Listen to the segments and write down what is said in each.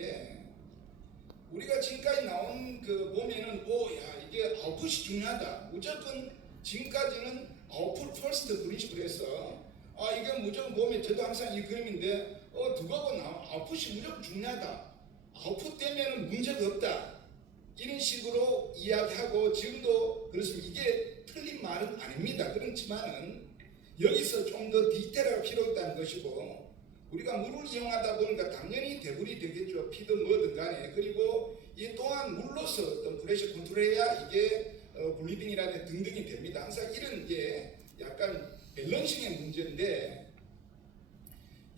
나오는데 우리가 지금까지 나온 그 보면은 야 이게 아웃풋이 중요하다. 무조건 지금까지는 아웃풋 퍼스트 그린식으로 해서 이게 무조건 보면 저도 항상 이 그림인데 두고하고 나온 아웃풋이 무조건 중요하다. 아웃풋 되면은 문제가 없다. 이런 식으로 이야기하고 지금도 그렇습니다. 이게 틀린 말은 아닙니다. 그렇지만은 여기서 좀 더 디테일하게 필요하다는 것이고 우리가 물을 이용하다 보니까 당연히 대물이 되겠죠. 피든 뭐든 간에. 그리고 이 또한 물로서 어떤 프레셔 컨트롤해야 이게 블리딩이라든지 등등이 됩니다. 항상 이런 게 약간 밸런싱의 문제인데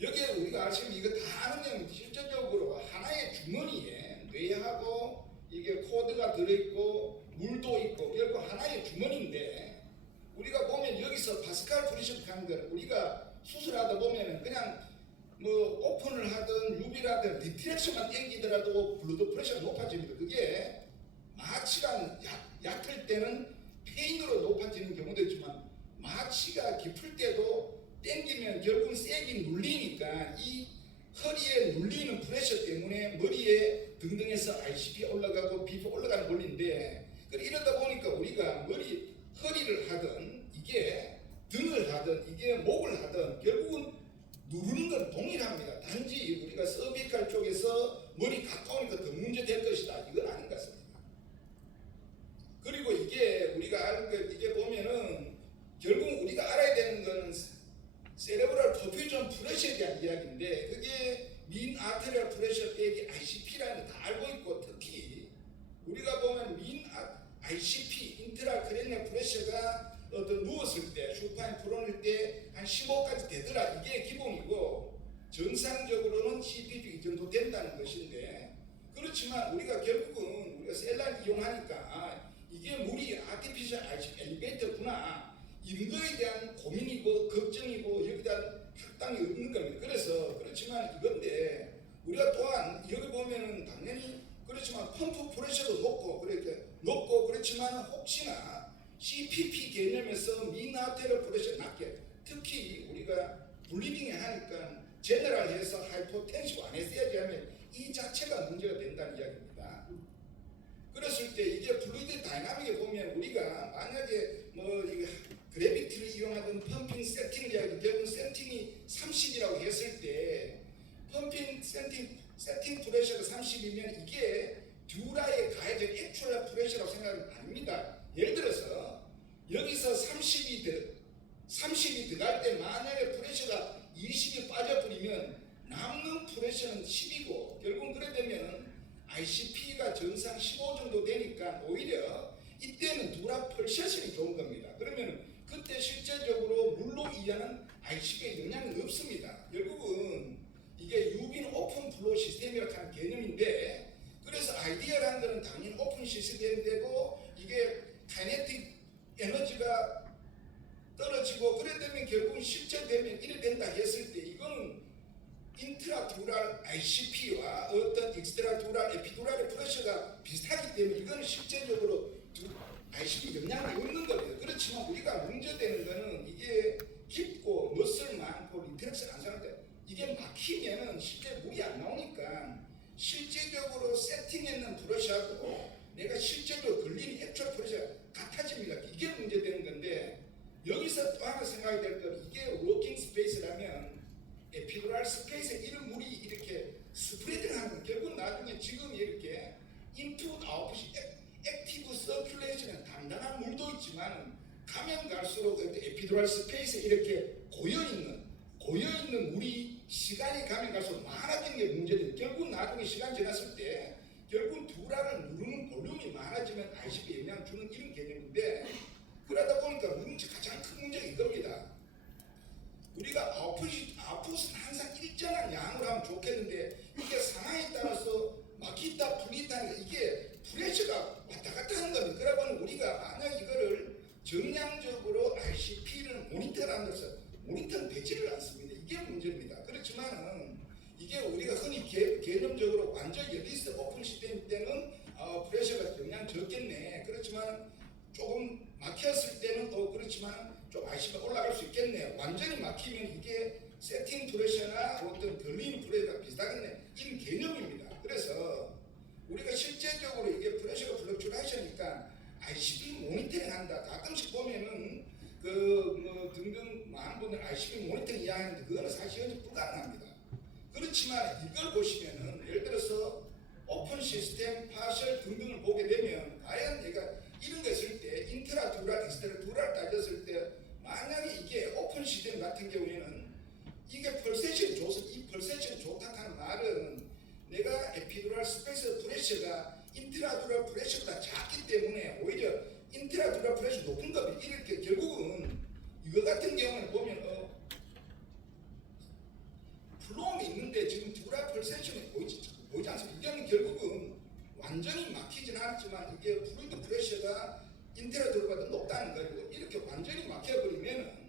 여기에 우리가 아시면 이거 다 아는 실질적으로 하나의 주머니에 뇌하고 이게 코드가 들어있고 물도 있고 결국 하나의 주머니인데 우리가 보면 여기서 파스칼 프레셔 하는 걸 우리가 수술하다 보면은 그냥 뭐 오픈을 하든 유비라든 리트렉션만 땡기더라도 블루드 프레셔가 높아집니다. 그게 마취가 약할 때는 페인으로 높아지는 경우도 있지만 마취가 깊을 때도 땡기면 결국은 세게 눌리니까 이 허리에 눌리는 프레셔 때문에 머리에 등등해서 ICP 올라가고 BP 올라가는 원리인데 이러다 보니까 우리가 허리를 하든 이게 등을 하든 이게 목을 하든 결국은 누르는 건 동일합니다. 단지 우리가 서비칼 쪽에서 머리 가까우니까 더 문제될 것이다. 이건 아닌 것 같습니다. 그리고 이게 우리가 아는 것 이게 보면은 결국 우리가 알아야 되는 거는 세레브럴 퍼퓨전 프레셔에 대한 이야기인데 그게 민 아테리얼 프레셔 빼기 ICP라는 거 다 알고 있고 특히 우리가 보면 민 ICP 인트라 크레니얼 프레셔가 어떤 누웠을 때 슈파인 프론일 때 한 15까지 되더라. 이게 기본이고 정상적으로는 CPP 이 정도 된다는 것인데 그렇지만 우리가 결국은 우리가 셀라를 이용하니까 이게 물이 아티피셜 엘리베이터구나 이런 거에 대한 고민이고 걱정이고 여기에 대한 학당이 없는 겁니다. 그래서 그렇지만 이건데 우리가 또한 여기 보면은 당연히 그렇지만 펌프 프레셔도 높고 그렇지만 혹시나 CPP 개념에서 미나테럴 프레셔 낮게 특히 우리가 블리딩에 하니까 제너럴해서 하이포텐시브 안 했어야지 하면 이 자체가 문제가 된다는 이야기입니다. 그랬을 때 이게 플루이드 다이나믹에 보면 우리가 만약에 뭐 그래비티를 이용하던 펌핑 세팅을 이야기하면 결국 세팅이 30이라고 했을 때 펌핑 세팅 프레셔가 30이면 이게 듀라에 가해진 액츄얼 프레셔라고 생각하면 아닙니다. 예를 들어서 여기서 30이 들어갈 때 만약에 프레셔가 20이 빠져버리면 남는 프레셔는 10이고 결국은 그래 되면 ICP가 정상 15 정도 되니까 오히려 이때는 듀라 펄셔션이 좋은 겁니다. 그러면 그때 실제적으로 물로 이하는 ICP에 영향은 없습니다. 결국은 이게 유빈 오픈 플로우 시스템이라고 하는 개념인데 그래서 아이디어라는 것은 당연히 오픈 시스템이 되고 이게 카이네틱 에너지가 떨어지고 그래 되면 결국은 실제되면 이래 된다 했을 때 이거는 인트라듀랄 ICP와 어떤 익스트라듀랄 에피듀랄의 프레셔가 비슷하기 때문에 이거는 실제적으로 ICP 영향이 없는 겁니다. 그렇지만 우리가 문제되는 거는 이게 깊고 머슬 많고 인터랙션 안 사는 데 이게 막히면은 실제 물이 안 나오니까 실제적으로 세팅했는 프레셔하고 내가 실제로 걸리는 액츄얼 프레셔가 같아집니다. 이게 문제되는 건데 여기서 또 하나 생각해야 될 건 이게 워킹 스페이스라면 에피듀랄 스페이스에 이런 물이 이렇게 스프레딩하는 건 결국 나중에 지금 이렇게 인풋 아웃풋이 액티브 서큘레이션은 단단한 물도 있지만 가면 갈수록 에피듀랄 스페이스에 이렇게 고여있는 물이 시간이 가면 갈수록 많아지는 게 문제돼요. 결국 나중에 시간 지났을 때 결국 듀라를 누르는 볼륨이 많아지면 ICP에 영향을 주는 이런 개념인데 그러다 보니까 가장 큰 문제가 이겁니다. 우리가 아웃풋은 항상 일정한 양으로 하면 좋겠는데 이게 상황에 따라서 막히다 풀리다 이게 프레셔가 왔다 갔다 하는 겁니다. 그러다 보니 우리가 만약 이거를 정량적으로 ICP를 모니터라는 것을 모니터는 되지를 않습니다. 이게 문제입니다. 그렇지만은 이게 우리가 흔히 개념적으로 완전 열리스 오픈 시스템 때는 프레셔가 영향 적겠네. 그렇지만 조금 막혔을 때는 그렇지만 좀 ICP가 올라갈 수 있겠네요. 완전히 막히면 이게 세팅 프레셔나 어떤 걸리는 프레셔가 비슷하겠네. 이런 개념입니다. 그래서 그렇지만 이걸 보시면은 예를 들어서 오픈 시스템, 파셜 등등을 보게 되면 과연 얘가 이런 거 했을 때 인트라 두랄, 익스트라 두랄 따졌을 때 만약에 이게 오픈 시스템 같은 경우에는 이게 펄세션 줘서 이 펄세션 좋다 하는 말은 내가 에피두랄 스페이스 프레셔가 인트라두랄 프레셔보다 작기 때문에 오히려 인트라두랄 프레셔 높은 겁이 이렇게 결국은 이거 같은 경우는 보면 플로움이 있는데 지금 두랄 펄세션이 보이지 않습니까? 이거는 결국은 완전히 막히진 않지만 이게 플루이드 프레셔가 인트라두랄보다 높다는 거고 이렇게 완전히 막혀버리면은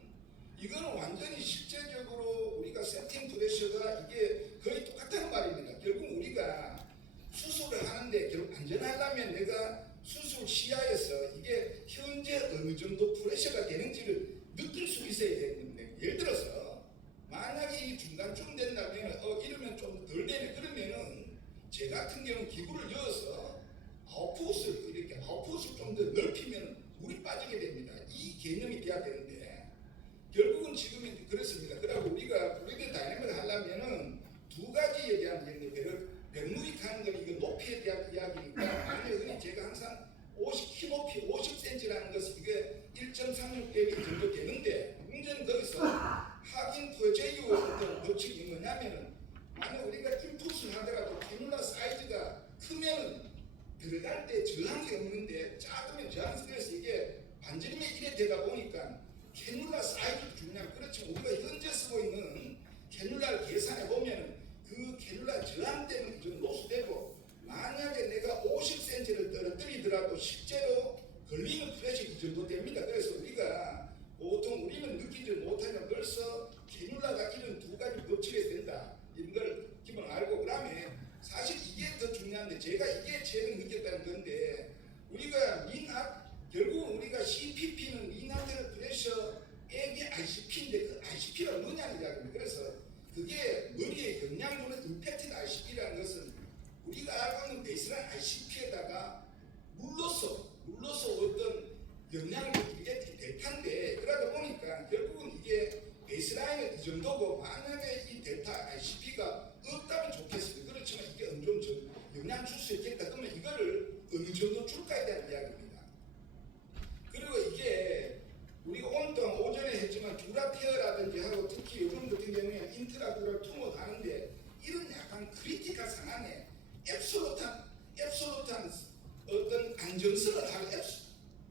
이거는 완전히 실제적으로 우리가 세팅 프레셔가 이게 거의 똑같다는 말입니다. 결국 우리가 수술을 하는데 결국 안전하려면 내가 수술 시야에서 이게 현재 어느 정도 프레셔가 되는지를 느낄 수 있어야 되는데 예를 들어서 만약에 이 중간쯤 된다면 이러면 좀 덜 되네 그러면은 제 같은 경우는 기구를 이어서 아웃풋을 이렇게 아웃풋을 좀 더 넓히면 물이 빠지게 됩니다. 이 개념이 돼야 되는데 결국은 지금 그렇습니다. 그리고 우리가 플루이드 다이내믹을 하려면은 두 가지에 대한 얘기를 백무익하는 건 이거 높이에 대한 이야기니까 만약에 흔히 제가 항상 50키 높이 50cm라는 것이 이게 1.36 정도 되는데 문제는 거기서 확인 포제이의 어떤 법칙이 뭐냐면은 만약 우리가 인풋을 하더라도 캐뉼라 사이즈가 크면은 들어갈 때 저항이 없는데 작으면 저항이 그래서 이게 반지름에 이래 되다 보니까 캐뉼라 사이즈도 중요하고 그렇지만 우리가 현재 쓰고 있는 캐뉼라를 계산해 보면 그 캐뉼라 저항 때문에 좀 노수되고 만약에 내가 50cm를 떨어뜨리더라도 실제로 걸리는 프레셔 이 정도 됩니다. 그래서 우리가 보통 우리는 느끼지 못하면 벌써 캐뉼라가 이런 두 가지 법칙이 된다. 이런 걸 기본 알고 그다음에 사실 이게 더 중요한데 제가 이게 제일 느꼈다는 건데 우리가 결국은 우리가 CPP는 미나테럴 프레셔 액이 ICP인데 그 ICP가 뭐냐는 이야기입니다. 그래서 그게 머리에 영향 주는 임팩티드 ICP라는 것은 우리가 알고 있는 베이스라인 ICP에다가 물로서 어떤 영향을 주게 데이터인데 그러다 보니까 결국은 이게 베이스라인은 이 정도고 만약에 이 데이터 ICP가 없다면 좋겠습니다. 그렇지만 이게 어느 정도 영향 줄 수 있겠다. 그러면 이거를 어느 정도 줄까에 대한 이야기입니다. 그리고 이게 우리가 오늘 동안 오전에 했지만 두라테어라든지 하고 특히 요즘 같은 경우에 인트라두랄 투모도 하는데 이런 약간 크리티컬 상황에 앱솔루트한 어떤 안정성을 하고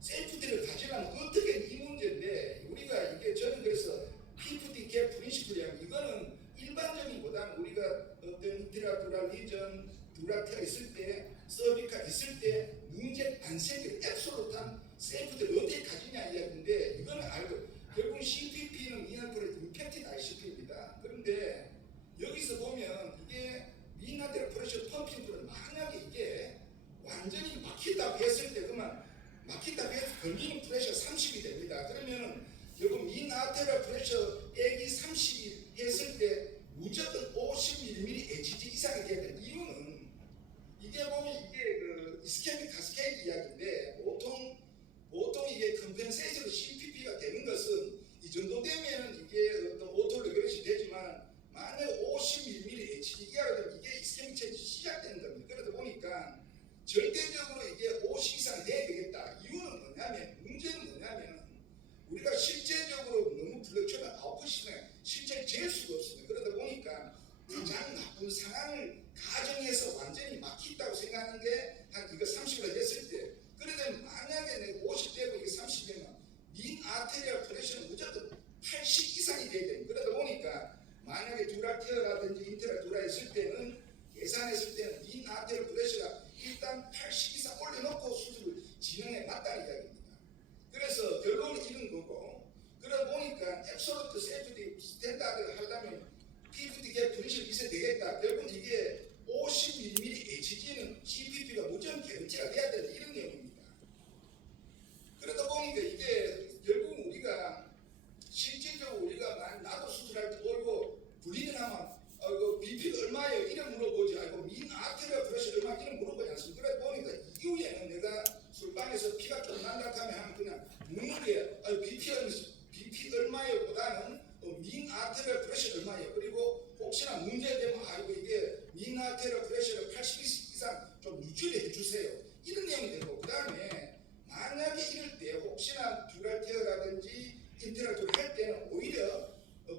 세이프티를 가지려면 어떻게 이 문제인데 우리가 이게 저는 그래서 PFD 갭 프린시플이야 이거는 일반적인보다는 우리가 어떤 인트라두랄 리전 두라테어 있을 때 서비카 있을 때 문제 안 생기는 앱솔루트한 세이프티를 어떻게 가지냐 이야기인데 이거는 알고 결국 CPP는 미나테럴 임팩티드 ICP입니다. 그런데 여기서 보면 이게 미나테럴 프레셔 펌핑 프로 만약에 이게 완전히 막힌다고 했을 때 그러면 막힌다고 해서 걸리는 프레셔 30이 됩니다. 그러면은 결국 미나테럴 프레셔 액이 30이 했을 때 무조건 50mm HG 이상이 돼야 되는 이유는 이게 보면 이게 그 이스케믹 카스케이드 이야기인데 보통 이게 컴펜세이션으로 CPP가 되는 것은 이 정도 되면 이게 어떤 오토레그레이션이 되지만 만약 50mm HG 이하가 되면 이게 이스케믹 체인지 시작되는 겁니다. 그러다 보니까 절대적으로 이게 50 이상 돼야 되겠다. 이유는 뭐냐면 문제는 뭐냐면 우리가 실제적으로 너무 플렉션한 아웃풋이면 실제 잴 수가 없습니다. 그러다 보니까 가장 나쁜 상황을 가정해서 완전히 막혔다고 생각하는 게 한 이거 30을 했을 때 그러면 만약에 내가 50되고 이게 30되면 민 아테리얼 프레셔는 무조건 80 이상이 돼야 됩니다. 그러다 보니까 만약에 두라티어라든지 인테라 두라 했을 때는 계산했을 때는 민 아테리얼 프레셔가 일단 80 이상 올려놓고 수술을 진행해 놨다는 이야기입니다. 그래서 결론은 이런 거고 그러다 보니까 앱솔루트 세이프티 스탠다드를 하려면 PFD 갭 프레셔가 있어야 되겠다. 결국 이게 50mm HG는 CPP가 무조건 개런티가 돼야 된다 이런 내용입니다. 그러다 보니까 이게 결국 우리가 실질적으로 우리가 나도 수술할 때 얼고 불리는 하면 BP가 얼마예요? 이런 물어보지 않고 민 아테리얼 프레셔 얼마 이런 물어보지 않습니다. 그러다 보니까 이후에는 내가 술방에서 피가 좀 난다 하면 그냥 묻는 게 BP 얼마예요? 보다는 민 아테리얼 프레셔 얼마예요? 그리고 혹시나 문제되면 이게 프레셔를 80 이상 좀 유지를 해주세요. 이런 내용이 되고, 그 다음에 만약에 이럴 때 혹시나 듀랄티어라든지 인테라토를 할 때는 오히려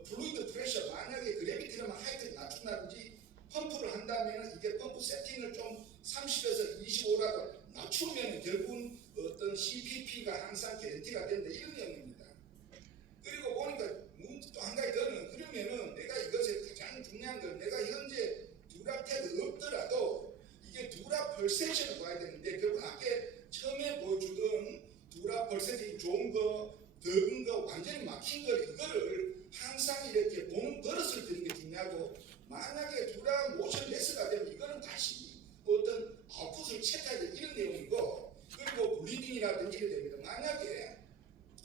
플루이드 프레셔, 만약에 그래비티를만 하이트 낮춘다든지 펌프를 한다면 이게 펌프 세팅을 좀 30에서 25라도 낮추면 결국은 어떤 CPP가 항상 개런티가 된다, 이런 내용입니다. 그리고 보니까 또 한 가지 더는, 그러면은 내가 이것에 가장 중요한 건, 내가 현재 듀랄텍이 없더라도 이게 듀라 펄세이션을 봐야 되는데, 결국 아까 처음에 보여주던 듀라 펄세이션이 좋은 거, 적은 거, 완전히 막힌 거, 이거를 항상 이렇게 보는 버릇을 드는 게 중요하고, 만약에 듀라 모션 레스가 되면 이거는 다시 어떤 아웃풋을 체크해야 될 이런 내용이고, 그리고 블리딩이라든지 이래 됩니다. 만약에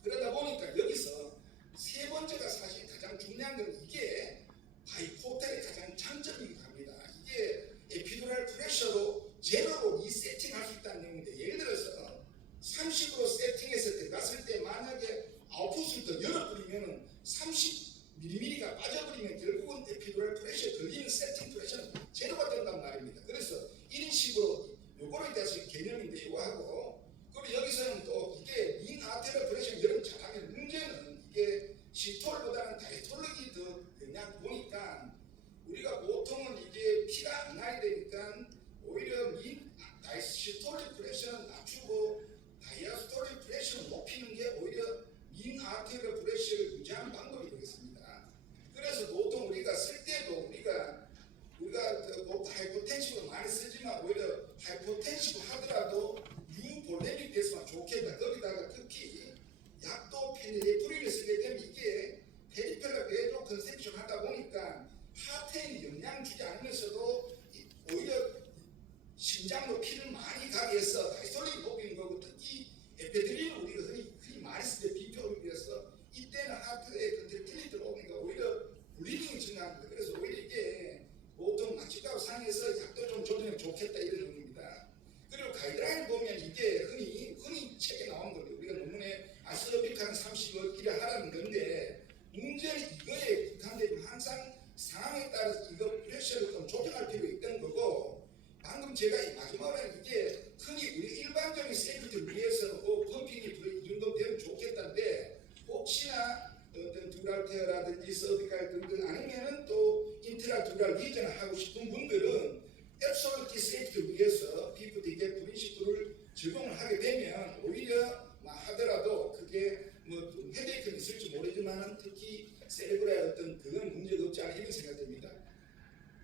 그러다 보니까 여기서 세 번째가 사실 가장 중요한 건, 이게 바이포탈의 가장 장점이기도 합니다. 이게 에피두랄 프레셔로 제로로 리세팅할 수 있다는 내용인데, 예를 들어서 30으로 세팅해서 들어갔을 때 만약에 아웃풋을 더 열어버리면 30mm가 빠져버리면 결국은 에피두랄 프레셔에 걸리는 세팅 프레셔는 제로가 된단 말입니다. 그래서 이런 식으로 요거에 대해서 개념인데 이거 하고, 그리고 여기서는 또 이게 민 아테리얼 프레셔를 여러분 잘하면, 문제는 이게 시톨보다는 다이톨릭이 더 그냥 보니까 우리가 보통은 이게 피가 안 나야 되니까 오히려 시톨릭 프레셔는 낮추고 다이아스톨릭 프레셔를 높이는 게 오히려 민 아테리얼 프레셔를 유지하는 방법이 되겠습니다. 그래서 보통 우리가 쓸 때도 우리가 하이포텐시브 많이 쓰지만, 오히려 하이포텐시브 하더라도 유볼레믹 데스만 좋겠다. 거기다가 특히 약도 페니레프린을 쓰게 되면 이게 페리페라 베이로 컨셉션 하다 보니까 하트에 영향 주지 않으면서도 오히려 심장으로 피를 많이 가게 해서 다이솔릭이 높이는 거고, 특히 에페드린은 우리가 흔히 많이 쓸 때 비표를 위해서 이때는 하트에 컨트랙틸리티 오니까 오히려 블리딩이 증가합니다. 그래서 오히려 이게 보통 마취값 상에서 약도 좀 조정하면 좋겠다, 이런 의미입니다. 그리고 가이드라인 보면 이게 흔히 책에 나오는 겁니다. 우리가 논문에 아스로빅한 30을 이래 하라는 건데, 문제는 이거에 국한되면 항상 상황에 따라서 이거 프레셔를 좀 조정할 필요가 있다는 거고, 방금 제가 이 마지막으로 이게 흔히 우리 일반적인 세이프티를 위해서 펌핑이 이 정도 되면 좋겠다는데, 혹시나 어떤 듀랄테어라든지 서비칼 등등, 아니면은 또 인트라 듀랄 리전을 하고 싶은 분들은 앱솔루트 세이프티를 위해서 PFD 프린시플을 적용을 하게 되면 오히려 하더라도 그게 뭐 헤데이크는 있을지 모르지만 특히 세레브라의 어떤 그건 문제가 없지 않아, 이런 생각됩니다.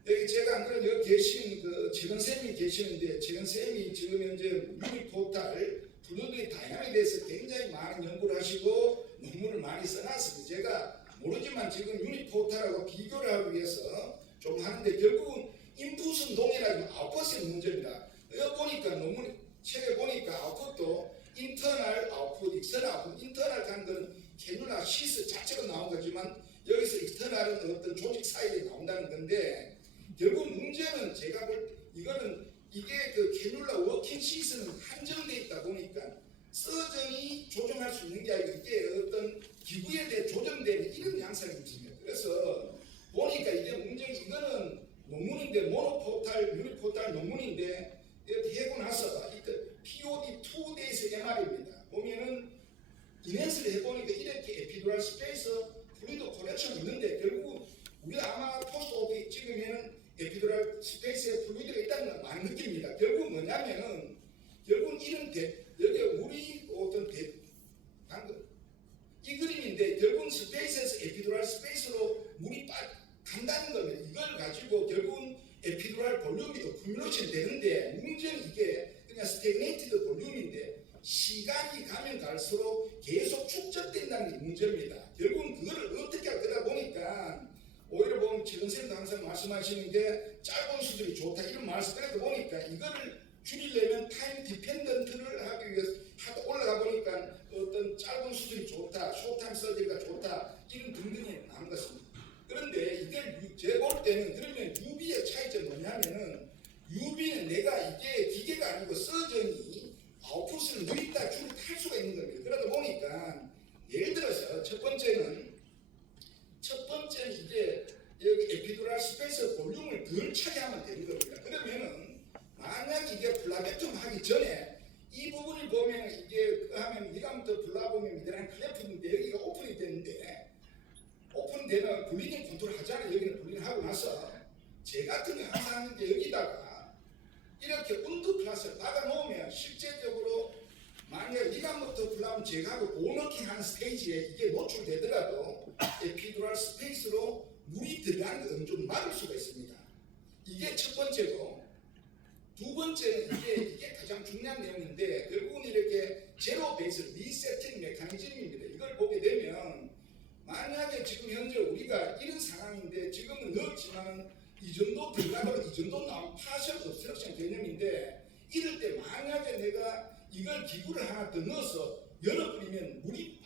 여기 제가 안 그래도 여기 계신 그 최근쌤이 계시는데, 최근쌤이 지금 현재 유니포탈 플루이드 다이나믹에 대해서 굉장히 많은 연구를 하시고 논문을 많이 써놨습니다. 제가 모르지만 지금 유니포탈하고 비교를 하기 위해서 좀 하는데, 결국은 인풋은 동일하지만 아웃풋이 문제입니다. 여기 보니까 논문 책에 보니까 아웃풋도 인터널 아웃풋, 익스터널 아웃풋, 인터널 간 건 캐뉼라 시스 자체로 나온 거지만 여기서 익스터널은 어떤 조직 사이에 나온다는 건데, 결국 문제는 제가 볼 때 이거는 이게 그 캐뉼라 워킹 시스는 한정되어 있다 보니까 서전이 조정할 수 있는 게 아니고 이게 어떤 기구에 대해 조정되는 이런 양상이 있습니다. 그래서 보니까 이게 문제는, 이거는 논문인데 모노포탈, 유니포탈 논문인데 해고 나서 POD 2days MR입니다. 보면은 인핸스를 해보니까 이렇게 에피두랄 스페이스 플루이드 콜렉션이 있는데, 결국 우리가 아마 포스트 오피 찍으면 에피두랄 스페이스에 플루이드가 있다는 걸 많이 느낍니다. 결국 뭐냐면은, 결국은 이런 여기 우리 어떤 방금 이 그림인데, 결국은 스페이스에서 에피두랄 스페이스로 물이 간다는 겁니다. 이걸 가지고 결국은 에피두랄 볼륨이 더 쿠뮬레이션 되는데, 문제는 이게 그냥 스태그네이티드 볼륨인데 시간이 가면 갈수록 계속 축적된다는 게 문제입니다. 결국은 그거를 어떻게 할 거다 보니까, 오히려 보면 최근쌤도 항상 말씀하시는 게 짧은 수준이 좋다, 이런 말씀. 그러다 보니까 이거를 줄이려면 타임 디펜던트를 하기 위해서 올라가 보니까 어떤 짧은 수준이 좋다, 쇼타임 서저리가 좋다, 이런 등등이 나온 것입니다. 그런데 이걸 제가 볼 때는, 그러면 UV의 차이점이 뭐냐면은, UV는 내가 이게 기계가 아니고 서전이 아웃풋을 느리다 줄을 탈 수가 있는 겁니다. 그러다 보니까 예를 들어서 첫 번째는 이제 여기 에피두랄 스페이스 볼륨을 덜 차게 하면 되는 겁니다. 그러면 제 같은 경우 항상 하는 게 여기다가 이렇게 언더클래스를 박아놓으면 실제적으로 만약에 리감부터 불나면 제가 고너킹 하는 스테이지에 이게 노출되더라도 에피두랄 스페이스로 물이 들어가는 걸 어느 정도 막을 수가 있습니다. 이게 첫 번째고, 두 번째는 이게 가장 중요한 내용인데 결국은 이렇게 제로 베이스 리세팅 메커니즘입니다. 이걸 보게 되면 만약에 지금 현재 우리가 이런 상황인데 지금은 넣었지만 이 정도 들어가도 이 정도 나오면 파셜 업스트럭션 개념인데 이럴 때 만약에 내가 이걸 기구를 하나 더 넣어서 열어버리면 물이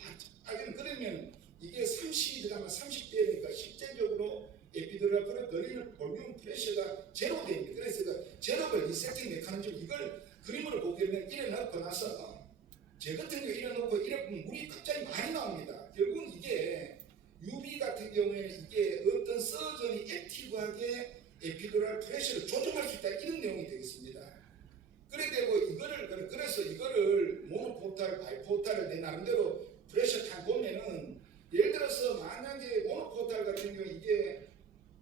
빠지면 그러면 이게 30이 들어가면 30대니까 실제적으로 에피드랄 걸리는 볼륨 프레셔가 제로 됩니다. 그래서 그 제로 리세팅 메커니즘 이걸 그림으로 보게 되면 이래 넣고 나서 제 같은 경우 이래 놓고 이래 보면 물이 갑자기 많이 나옵니다. 결국은 이게 UV 같은 경우에는 이게 어떤 서전이 액티브하게 에피드랄 프레셔를 조정할 수 있다 이런 내용이 되겠습니다. 그래 되고 그래서 이거를 모노포탈, 바이포탈을 내 나름대로 프레셔 타 보면은 예를 들어서 만약에 모노포탈 같은 경우 이게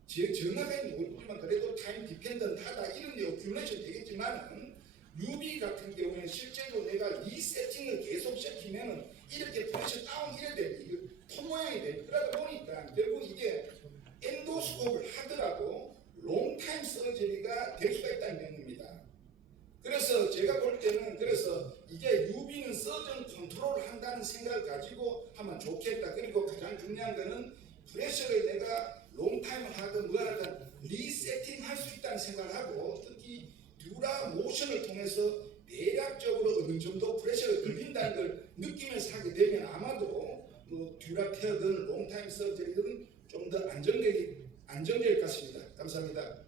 전화가 있는 그래도 타임 디펜던트하다 이런 데 오큐레이션 되겠지만 UV 같은 경우에는 실제로 내가 리세팅을 계속 시키면은 이렇게 프레셔 다운 이래 됩니다. 이거 톤 모양이 됩니다. 그러다 보니까 결국 이게 엔도스코프를 하더라도 롱타임 서저리가 될 수가 있다는 내용입니다. 그래서 제가 볼 때는 그래서 이게 UV는 서전 컨트롤을 한다는 생각을 가지고 하면 좋겠다. 그리고 가장 중요한 거는 프레셔를 내가 롱타임을 하든 뭐 하든 리세팅 할 수 있다는 생각을 하고 특히 듀라 모션을 통해서 대략적으로 어느 정도 프레셔가 걸린다는 걸 느끼면서 하게 되면 아마도 뭐 듀라 케어든 롱타임 서저리든 좀 더 안정될 것 같습니다. 감사합니다.